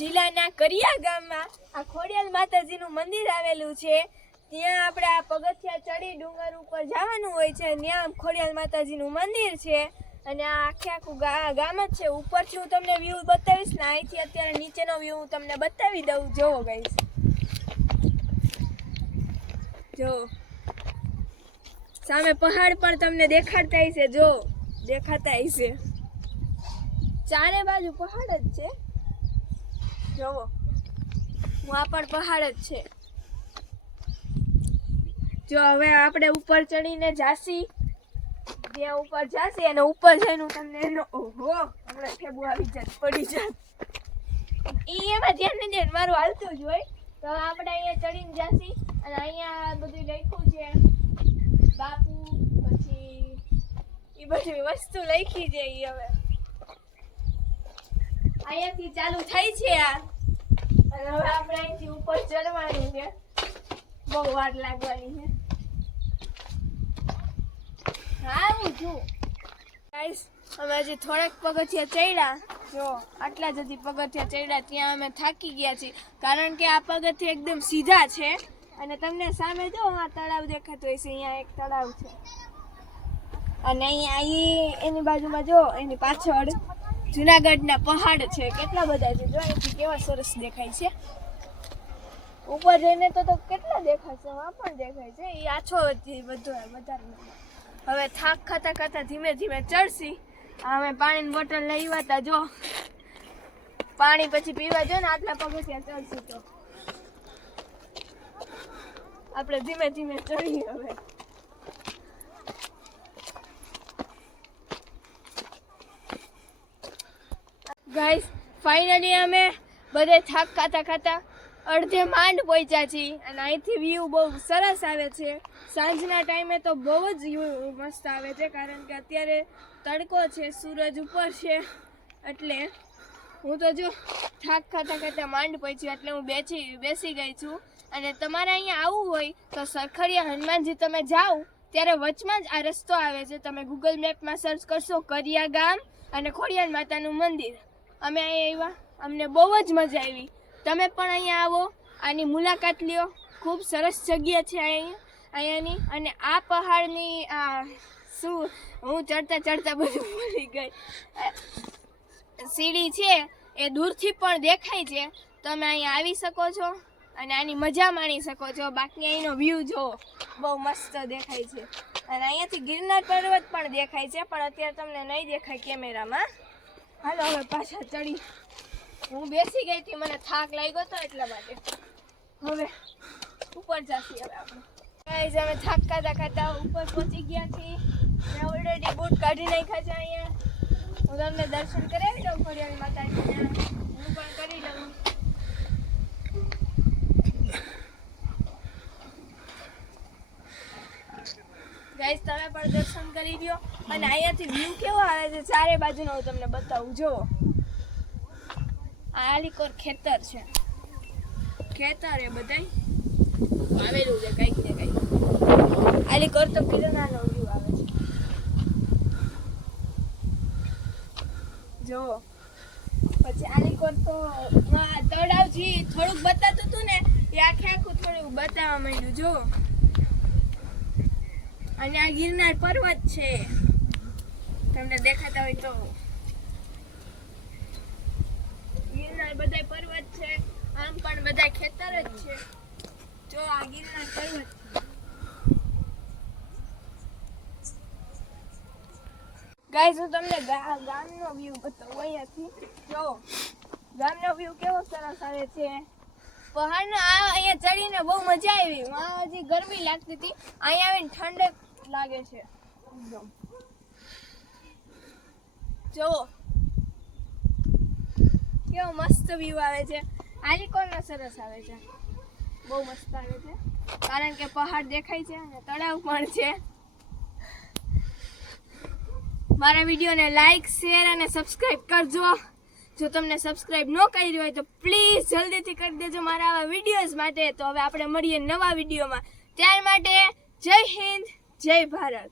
કરિયા ગામમાં આ ખોડિયાલ માતાજીનું મંદિર આવેલું છે. ત્યાં આપણે આ પગથિયા ચડી ડુંગર ઉપર જવાનું હોય છે. ત્યાં ખોડિયાલ માતાજીનું મંદિર છે. અને આ આખે આખું ગામ જ છે. ઉપરથી હું તમને વ્યૂ બતાવીશ ને અહીંથી અત્યારે નીચેનો વ્યૂ હું તમને બતાવી દઉં. જોવો ગઈશ જો. સામે પહાડ પણ તમને દેખાડતા હશે. જો. દેખાતા હશે. ચારે બાજુ પહાડ જ છે. જોવો. હું આ પણ પહાડ જ છે. જો હવે આપણે ઉપર ચડીને જાસી, ત્યાં ઉપર જાસી અને ઉપર જઈને તમને એનો ઓહો, હમણાં ઠેબુ આવી જાત, પડી જાત. ઈ એમાં ધ્યાન નહીં દે મારું હાલતું જ હોય. તો આપણે અહીંયા ચડીને જાસી અને અહીંયા બધું લખ્યું છે. બાપુ, પછી એ બધી વસ્તુ લખી છે ઈ હવે. અહીંયાથી ચાલુ થઈ છે આ. અને હવે આપણે અહીંથી ઉપર ચડવાનું છે. બહુ વાર લાગવાની છે. હા હું છું ગાઈસ અમે હજી થોડાક પગથિયા ચડ્યા. જો, આટલા જ હજી પગથિયા ચડ્યા, ત્યાં અમે થાકી ગયા છીએ. કારણ કે આ પગથિયા એકદમ સીધા છે. અને તમને સામે જો, આ તળાવ દેખાતો હોય છે, અહીંયા એક તળાવ છે. અને અહીંયા એની બાજુમાં જો, એની પાછળ જુનાગઢના પહાડ છે, કેટલા બધા છે જો અહીંથી કેવા સરસ દેખાય છે. ઉપર જઈને તો તો કેટલા દેખાશે આ પણ દેખાય છે. એ આછો બધો વધારે હવે થાક ખાતા ખાતા ધીમે ધીમે ચડશી. અમે પાણીની બોટલ લઈ હતા જો. પાણી પછી પીવા જો ને આટલા પગથિયા ચડશું તો. આપણે ધીમે ધીમે ચડીએ હવે. ગાઈસ ફાઇનલી અમે બધે થાક ખાતા ખાતા અડધે માંડ પહોંચ્યા છીએ. અને અહીંથી વ્યૂ બહુ સરસ આવે છે. સાંજના ટાઈમે તો બહુ જ મસ્ત આવે છે, કારણ કે અત્યારે તડકો છે, સૂરજ ઉપર છે. એટલે હું તો જો થાક ખાતા ખાતા માંડ પહોંચ્યું, એટલે હું બેસી બેસી ગઈ છું. અને તમારે અહીંયા આવવું હોય તો સરખડિયા હનુમાનજી તમે જાઓ, ત્યારે વચમાં જ આ રસ્તો આવે છે. તમે ગૂગલ મેપમાં સર્ચ કરશો કરિયા ગામ અને ખોડિયાર માતાનું મંદિર. અમે અહીંયા આવ્યા. અમને બહુ જ મજા આવી. તમે પણ અહીંયા આવો. આની મુલાકાત લ્યો. ખૂબ સરસ જગ્યા છે અહીંયા, અહીંયાની. અને આ પહાડની, આ, શું, હું ચડતા ચડતા બધું ભૂલી ગઈ. સીડી છે, એ દૂરથી પણ દેખાય છે. તમે અહીંયા આવી શકો છો અને આની મજા માણી શકો છો. બાકી અહીંનો વ્યૂ જો બહુ મસ્ત દેખાય છે. અને અહીંયાથી ગિરનાર પર્વત પણ દેખાય છે, પણ અત્યારે તમને નહીં દેખાય કેમેરામાં હાલો, હવે પાછા ચડી. હું બેસી ગઈ હતી, મને થાક લાગ્યો હતો એટલા માટે. હવે ઉપર જાસી હવે આપણે. ગાઈઝ અમે થાક ખાતા ખાતા ઉપર પહોંચી ગયા છીએ. મેં ઓલરેડી બૂટ કાઢી નાખ્યા છે અહીંયા. હું તમને દર્શન કરાવી દઉં ખોડિયાર માતાજીના હું પણ કરી લઉં ગાઈઝ તમે પણ દર્શન કરી દો અને અહીંયાથી વ્યૂ કેવો આવે છે ચારે બાજુનો હું તમને બતાવું. જો આ અલીકોર ખેતર છે. ખેતર એ બધાય આવેલું છે કંઈક ને કંઈક. આલીકોર તો કિરણાનો વ્યૂ આવે છે. જો પછી આલીકોર તો તળાવજી થોડુંક બતાતું હતું ને, એ આખે આખું થોડુંક બતાવવા માંડ્યું. જો અને આ ગિરનાર પર્વત છે. તમને દેખાતા હોય તો. ગિરનાર બધાય પર્વત છે, આમ પણ બધા ખેતર જ છે. જો આ ગિરનાર પર્વત ગાઈસ, હું તમને ગામનો વ્યૂ બતાવું અહીંયાથી. જો, ગામનો વ્યૂ કેવો સરસ આવે છે. પહાડનો આ અહીંયા ચડીને બહુ મજા આવી. માં હજી ગરમી લાગતી હતી. અહીંયા આવીને ઠંડક લાગે છે. જો કેવો મસ્ત વ્યૂ આવે છે. આલીકોણનો સરસ આવે છે? બહુ મસ્ત આવે છે. કારણ કે પહાડ દેખાય છે અને તળાવ પણ છે. મારા વિડીયોને લાઈક શેર અને સબસ્ક્રાઈબ કરજો. જો તમને સબસ્ક્રાઇબ ન કરી હોય તો પ્લીઝ જલ્દીથી કરી દેજો મારા આવા વિડીયોઝ માટે. તો હવે આપણે મળીએ નવા વિડીયોમાં. ત્યાર માટે જય હિન્દ. જય ભારત.